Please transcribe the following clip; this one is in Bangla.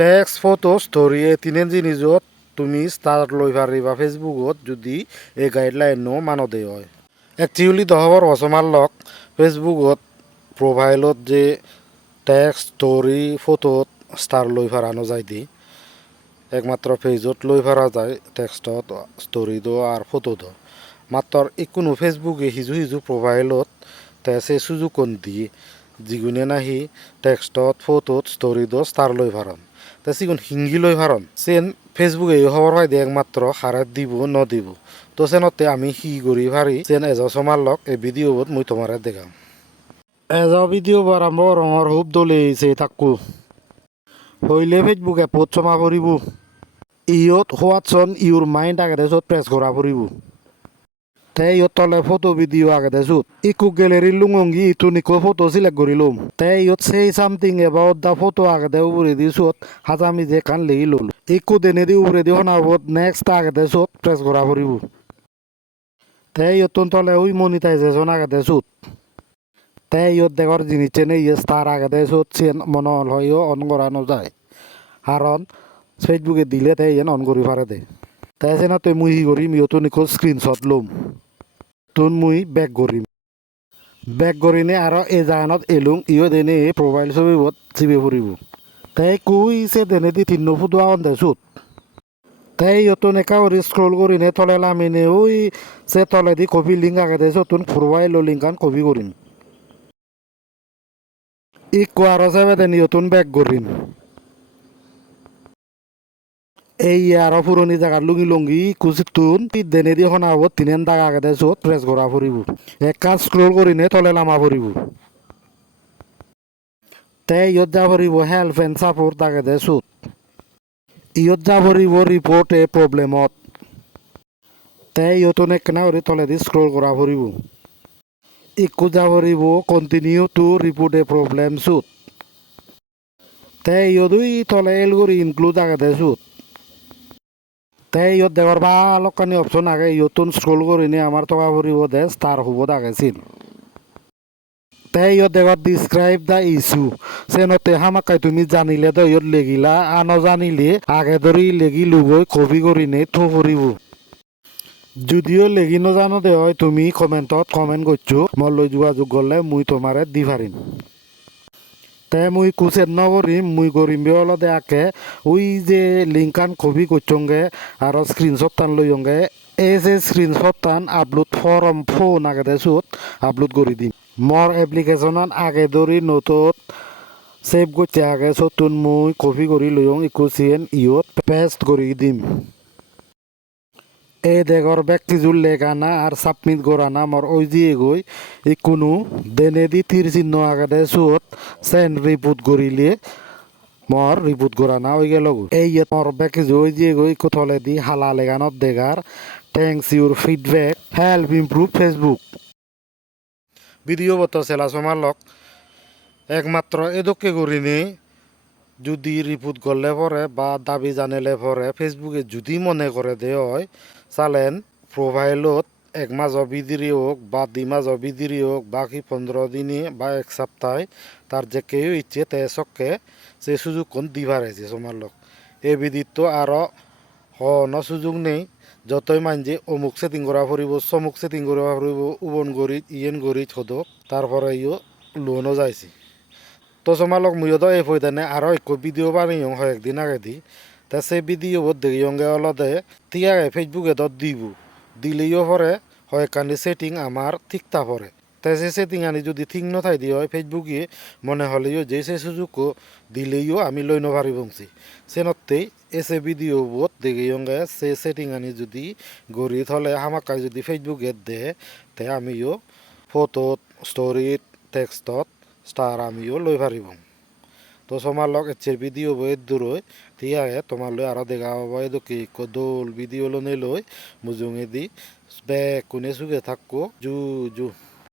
টেক্সট ফটো ষ্টৰি এই তিনে জিনিসত তুমি ষ্টাৰ লৈ পাৰিবা ফেচবুকত যদি এই গাইডলাইনো মানদে হয় একচুৱেলি দহবৰ বছৰমানক ফেচবুকত প্ৰফাইলত যে টেক্সট ষ্টৰি ফটোত ষ্টাৰ লৈ ভৰানো যায় দি একমাত্ৰ পেজত লৈ ভৰা যায় টেক্সটত ষ্টৰিত আর ফটোত মাত্ৰ কোনো ফেচবুকে সিজু প্ৰফাইলত সে সুযোগ দিয়ে যিগুণে নাহি টেক্সটত ফটোত ষ্টৰিত ষ্টাৰ লৈ ভাৰণ তা সিগুণ হিঙ্গি লৈ ভারণ সেন ফেসবুকে খবর পাই দিয়ে একমাত্র হারাত দিব নদিব তো সেনতে আমি হি করি ভারি সেন এজ সমালক এই ভিডিওত মুই তোমারে দেখাম এজ ভিডিও আরম্ভ রঙর হুপ দলেছে থাকু হইলে ফেসবুক এপত জমা করিব ইয়ত হোয়াটসন ইউর মাইন্ড আগে দেশত প্রেস করা পড়িব তাই ইয়ত তলে ফটো ভিডিও আগে দেশত ইকু গ্যালারির লুঙ্গি ইটু নিকো ফটো সিলেক্ট করিলম তাই ইয়ত সেই সামথিং এবাউট দা ফটো আগে দে উপরে দিছত হাজামি যে কান লেগে লল ইকু দেনে দি উপরে দি হনাবত নেক্সট আগে দেশত প্রেস করা পড়িব তাই ইয়তন তলে ওই মনিটাইজেশন আগে দেশত তাই ইয়ত দেখর জিনিস চেনে ইয়ে স্টার আগে দেশত চেন মনে হয় অন করানো যায় কারণ ফেসবুকে দিলে তাই ইয়ান অন করি পারে দে তাই আছে না তুই মুই হি করিম ইয়তো নিকো স্ক্রিনশট লম তুন মুই ব্যাক করিম ব্যাক করিনে আরো এ জায়নত এলুং ইয় দেনে প্রোফাইল ছবি বত চিবে ফুরিব তাই কুই সে দেনে দি তিন্ন ফুটো আন দেছুত তাই ইয়তো নেকা করি স্ক্রল করিনে তলে লামিনে ওই সে তলে দি কপি লিঙ্ক আগে দেছো তুন প্রোফাইল লিঙ্ক আন কপি করিম ইকো আরো যাবে দেন ইয়তুন ব্যাক করিম এই আরো পুরনি জায়গার লুঙ্গি লুঙ্গি কুচিতুন দেনে দি হনাব তিনেন দাগ আগে দেছত প্রেস করা ফুরিব এক কাজ স্ক্রল করিনে তলে লামা ফুরিব তাই ইয়ত যা ফুরিব হেল্প এন্ড সাপোর্ট আগে দেছত ইয়ত যা ফুরিব রিপোর্ট এ প্রবলেমত তাই ইয়তন একনা করে তলে দি স্ক্রল করা ফুরিব ইকু যা ফুরিব continue to report a problem সুত তাই ইয়দুই তলে এল করে ইনক্লুড আগে দেছত তাই ইয়ত দেওয়ার ভালোখানি অপশন আগে ইয়তুন স্ক্রল করিনি আমার টকা ফুরিব দে স্টার হব আগেছিল তাই ইয়ত দেওয়ার ডিসক্রাইব দ্য ইস্যু সেনতে হামাকাই তুমি জানিলে তো ইয়ত লেগিলা আনো জানিলে আগে ধরি লেগি লুগই কপি করিনে থো ফুরিব যদিও লেগি নজানো দে হয় তুমি কমেন্টত কমেন্ট করছো মই লৈ যোগাযোগ করলে মুই তোমারে দি পারিম তাই মুই কুচের নকরিম মুই করিম বেলা দেয়াকে ওই যে লিঙ্কান কপি করছঙ্গে আর স্ক্রিনশট টান লইয়ঙ্গে এই যে স্ক্রিনশট টান আপলোড ফরম ফোন আগে দেছত আপলোড করে দিম মোর এপ্লিকেশনত আগে ধরি নতত সেভ করছে আগে সতুন মুই কপি করি লইয়ং ইকুচিয়েন ইয়ত পেস্ট করে দিম এই দেখর ব্যক্তিজুর লেখানা আর সাবমিট করানা মোর ওই দিয়ে গই ই কোনো দেনে দি তীর চিহ্ন আগে সুত সেন্ড রিপোর্ট করিলে মোর রিপোর্ট করানা হয়ে গেল এই মোর ব্যক্তিজু ওই দিয়ে গই কোথলে দি হালা লেগানত দেখার thanks your feedback help improve Facebook video বত সেলা সমালক একমাত্র এদকে করিনি যদি রিপোর্ট করলে পরে বা দাবি জানিলে পরে ফেসবুকে যদি মনে করে দে হয় চালেন প্রোফাইলত এক মাস অবিদিরি হোক বা 2 মাস অবিদিরি হোক বাকি 15 দিনে বা এক সপ্তাহে তার যে কেউ ইচ্ছে তে সবকে সে সুযোগ কোন দিবার আছে সমার লোক এ বিদিত তো আরও হন সুযোগ নেই যতই মানছে অমুক সেটিং করা ফুরিব সমুক সেটিং করা ফুরিব উবন গড়ি ইয়েন গড়ি ছোট তারপরে ইও লোনও যাইছে তো সমালক মুইও এই ফয়দানে আরও এক ভিডিও বানিও হয় একদিন আগে দি তা সেই ভিডিও দেখিয়ঙ্গে অলদে তিয়াগে ফেসবুকে তো দিব দিলেও পরে হয় কানি সেটিং আমার ঠিকতা পরে তাই সে সেটিং আনি যদি ঠিক নথাই দিয়ে হয় ফেসবুকে মনে হলেও যে সে সুযোগ দিলেও আমি লই নপারি বংছি সেনতেই এসে ভিডিও বোধ দেখিয়ঙ্গে সে সেটিং আনি যদি গড়ি থলে হামাকাই যদি ফেসবুকে দে তে আমিও ফটোত স্টোরিত টেক্সটত স্টার আমিও লই পারিব তো তোমার লগ এর ভিডিও বই দূর হয় তিয়াগে তোমার লই আরো দেখা হবো এদকে দোল ভিডিও লই মুজুঙে দি ব্যাগ কোনে সুগে থাকো জু জু